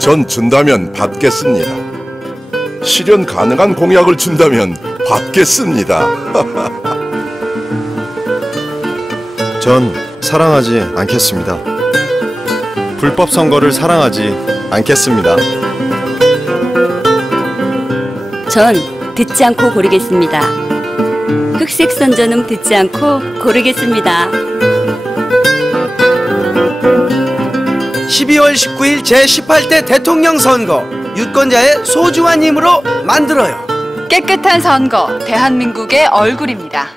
전 준다면 받겠습니다. 실현 가능한 공약을 준다면 받겠습니다. 전 사랑하지 않겠습니다. 불법 선거를 사랑하지 않겠습니다. 전 듣지 않고 고르겠습니다. 흑색 선전음 듣지 않고 고르겠습니다. 12월 19일 제18대 대통령 선거 유권자의 소중한 힘으로 만들어요. 깨끗한 선거, 대한민국의 얼굴입니다.